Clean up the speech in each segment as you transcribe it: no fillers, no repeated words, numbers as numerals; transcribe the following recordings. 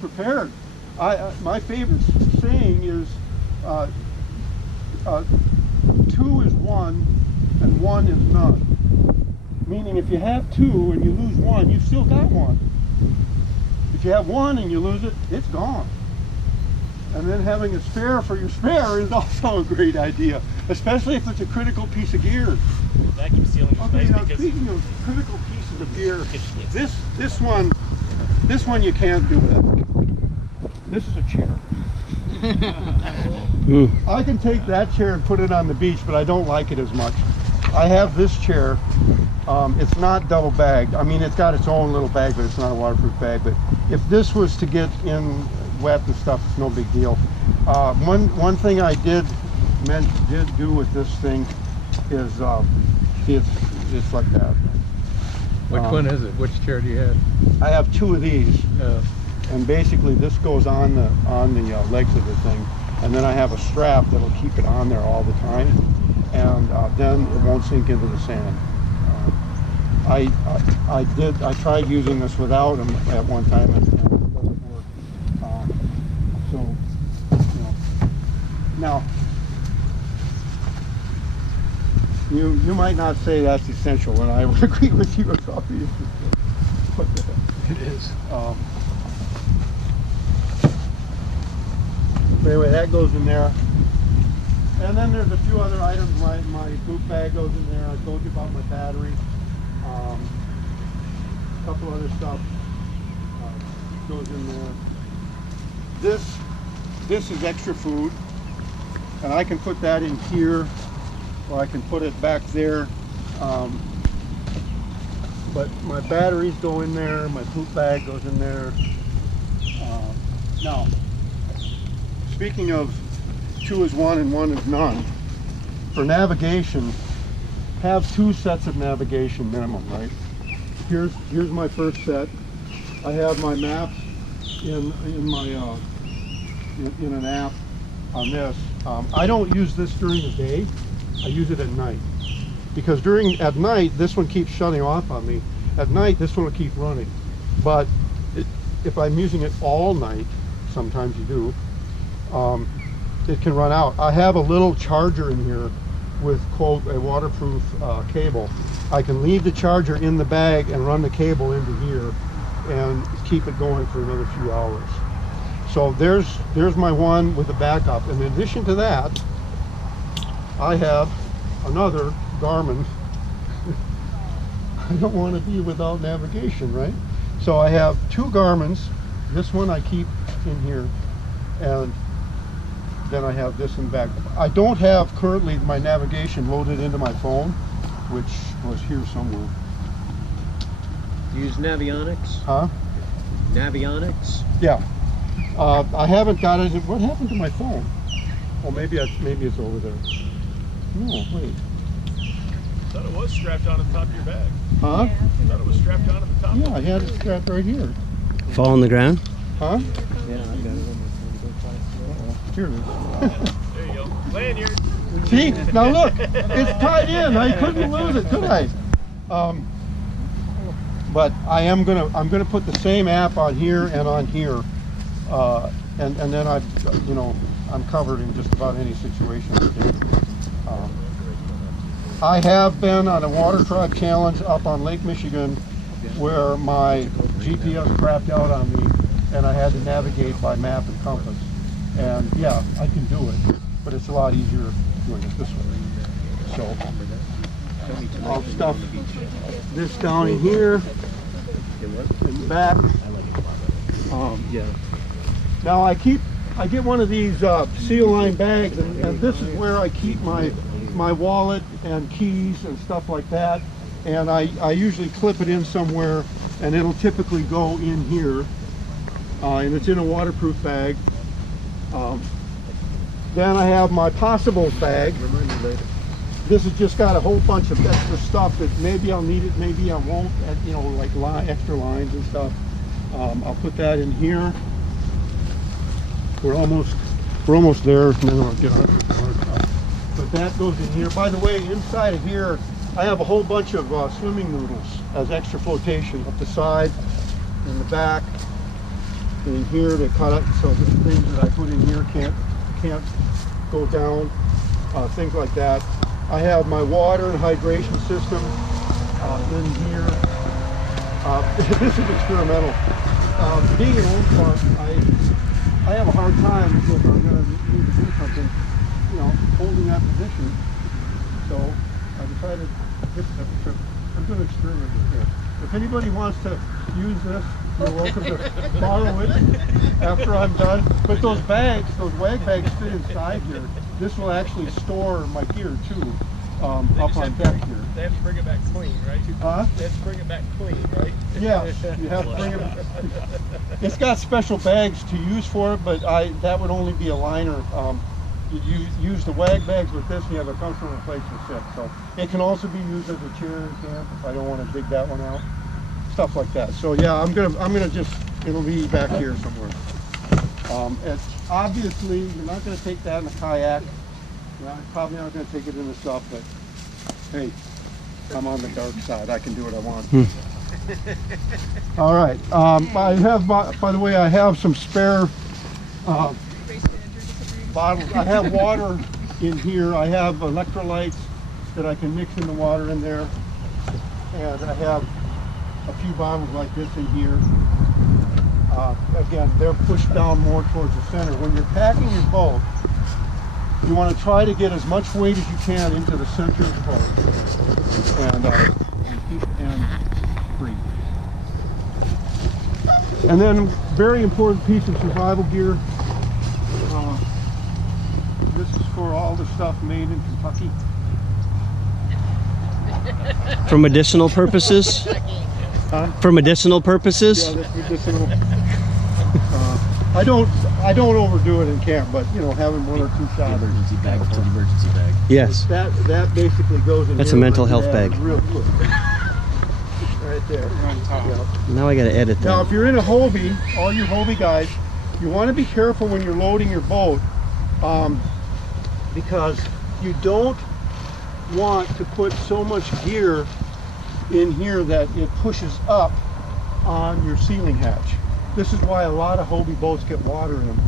prepared. My favorite saying is, 2 is 1 and 1 is none. Meaning if you have 2 and you lose 1, you've still got 1. If you have 1 and you lose it, it's gone. And then having a spare for your spare is also a great idea, especially if it's a critical piece of gear. Vacuum sealing is Okay, nice now because speaking of critical pieces of gear, this one you can't do that. This is a chair. I can take that chair and put it on the beach, but I don't like it as much. I have this chair. It's not double bagged. I mean, it's got its own little bag, but it's not a waterproof bag. But if this was to get in wet and stuff, it's no big deal. One thing I did do with this thing is it's like that. Which one is it? Which chair do you have? I have 2 of these, and basically this goes on the legs of the thing, and then I have a strap that'll keep it on there all the time, and then it won't sink into the sand. I tried using this without them at one time, and it doesn't work. So, you know, now you might not say that's essential, and I would agree with you. It's obvious, but It is. Anyway, that goes in there. And then there's a few other items. My boot bag goes in there. I told you about my battery. A couple other stuff goes in there. This is extra food, and I can put that in here, or I can put it back there. But my batteries go in there. My boot bag goes in there. Now, speaking of 2 is 1 and 1 is none, for navigation, have 2 sets of navigation minimum, right? Here's my first set. I have my maps in an app on this. I don't use this during the day. I use it at night, because at night this one keeps shutting off on me. At night this one will keep running, but if I'm using it all night, sometimes you do, it can run out. I have a little charger in here with, quote, a waterproof cable. I can leave the charger in the bag and run the cable into here and keep it going for another few hours. So there's my one with the backup. And in addition to that, I have another Garmin. I don't want to be without navigation, right? So I have 2 Garmins. This one I keep in here, and then I have this in the back. I don't have currently my navigation loaded into my phone, which was here somewhere. Use Navionics? Huh? Navionics? Yeah. I haven't got it. What happened to my phone? Oh, maybe it's over there. No, wait. I thought it was strapped on the top of your bag. Huh? I thought it was strapped on at the top. Yeah, I had it strapped right here. Fall on the ground? Huh? Yeah, I got it on my phone. Here it is. There you go. Lanyard. See? Now look, it's tied in. I couldn't lose it, could I? But I'm gonna put the same app on here and on here, and then I'm covered in just about any situation. I have been on a water tribe challenge up on Lake Michigan where my GPS crapped out on me and I had to navigate by map and compass. And yeah, I can do it, but it's a lot easier doing it this way. So I'll stuff this down in here, in the back. Now I get one of these seal line bags, and this is where I keep my wallet and keys and stuff like that. And I usually clip it in somewhere, and it'll typically go in here, and it's in a waterproof bag. Then I have my possibles bag. This has just got a whole bunch of extra stuff that maybe I'll need it, maybe I won't, like extra lines and stuff. I'll put that in here. We're almost there. And then I'll get on it. But that goes in here. By the way, inside of here, I have a whole bunch of swimming noodles as extra flotation up the side and the back. in here to cut it so the things that I put in here can't go down, things like that. I have my water and hydration system in here. This is experimental. Being an old farm, I have a hard time if I'm going to need to do something, you know, holding that position. So I decided I'm going to experiment with here. If anybody wants to use this, you're welcome to borrow it after I'm done. But those bags, those wag bags fit inside here. This will actually store my gear too, up on deck here. They have to bring it back clean, right? Huh? They have to bring it back clean, right? Yeah, you have to bring it. It's got special bags to use for it, but that would only be a liner. You use the wag bags with this, and you have a comfortable place to sit. So it can also be used as a chair in camp if I don't want to dig that one out, stuff like that. So yeah, I'm gonna just, it'll be back here somewhere. It's obviously you're not gonna take that in a kayak. You're probably not gonna take it in the SUP, but hey, I'm on the dark side. I can do what I want. All right. I have, by the way, I have some spare bottles. I have water in here. I have electrolytes that I can mix in the water in there. And I have a few bottles like this in here. Again, they're pushed down more towards the center. When you're packing your boat, you want to try to get as much weight as you can into the center of the boat. And keep the end free. And then, very important piece of survival gear. This is for all the stuff made in Kentucky. For medicinal purposes? Huh? For medicinal purposes? Yeah, that's medicinal. I don't overdo it in camp, but you know, having one or two shots. Emergency bag, full emergency bag. Yes. That basically goes in. That's here a mental like health that, bag. Real quick. Right there. Yep. Now I gotta edit Now, that. if you're in a Hobie, all you Hobie guys, you want to be careful when you're loading your boat, because you don't want to put so much gear in here that it pushes up on your ceiling hatch. This is why a lot of Hobie boats get water in them.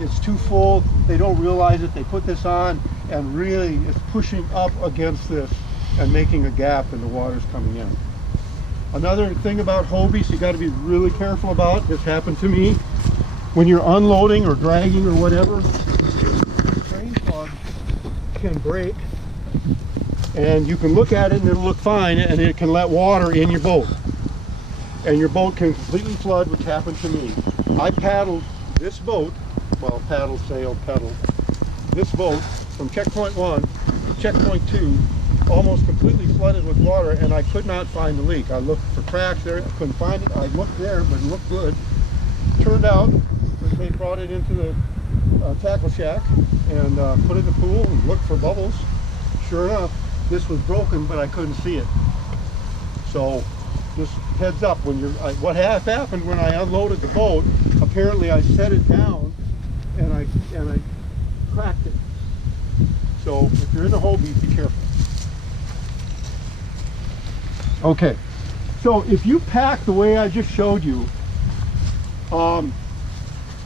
It's too full, they don't realize it, they put this on, and really it's pushing up against this and making a gap, and the water's coming in. Another thing about Hobies you got to be really careful about, this happened to me, when you're unloading or dragging or whatever, the train plug can break, and you can look at it and it'll look fine, and it can let water in your boat. And your boat can completely flood, which happened to me. I paddled this boat, well, paddle, sail, pedal, this boat from checkpoint 1 to checkpoint 2, almost completely flooded with water, and I could not find the leak. I looked for cracks there, I couldn't find it. I looked there, but it looked good. Turned out that they brought it into the tackle shack and put it in the pool and looked for bubbles. Sure enough, this was broken, but I couldn't see it. So just heads up, when you're, what happened when I unloaded the boat, apparently I set it down and I cracked it. So if you're in a Hobie, be careful. Okay, so if you pack the way I just showed you,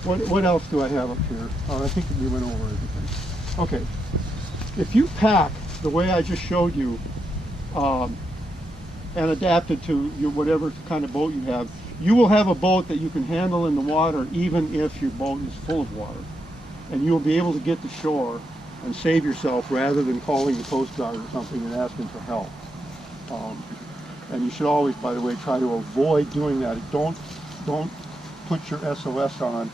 what else do I have up here? I think we went over everything. Okay, if you pack the way I just showed you, and adapted to your whatever kind of boat you have, you will have a boat that you can handle in the water even if your boat is full of water. And you'll be able to get to shore and save yourself rather than calling the Coast Guard or something and asking for help. And you should always, by the way, try to avoid doing that. Don't put your SOS on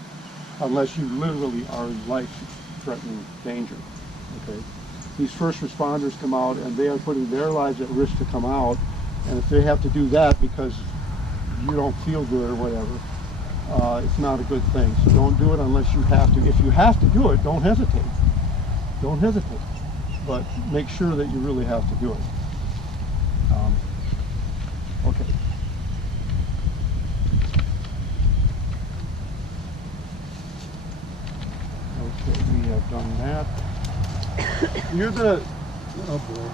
unless you literally are in life-threatening danger. Okay? These first responders come out and they are putting their lives at risk to come out. And if they have to do that because you don't feel good or whatever, it's not a good thing. So don't do it unless you have to. If you have to do it, don't hesitate. Don't hesitate. But make sure that you really have to do it. Okay. Okay, we have done that. You're gonna, oh boy.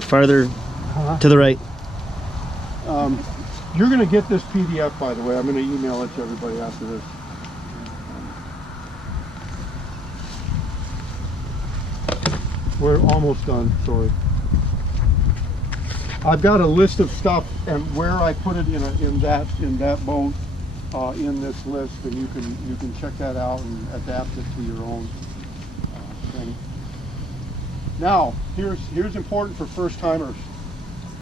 Farther to the right. You're going to get this PDF, by the way. I'm going to email it to everybody after this. We're almost done, sorry. I've got a list of stuff and where I put it in that boat in this list, and you can check that out and adapt it to your own thing. Now, here's important for first timers.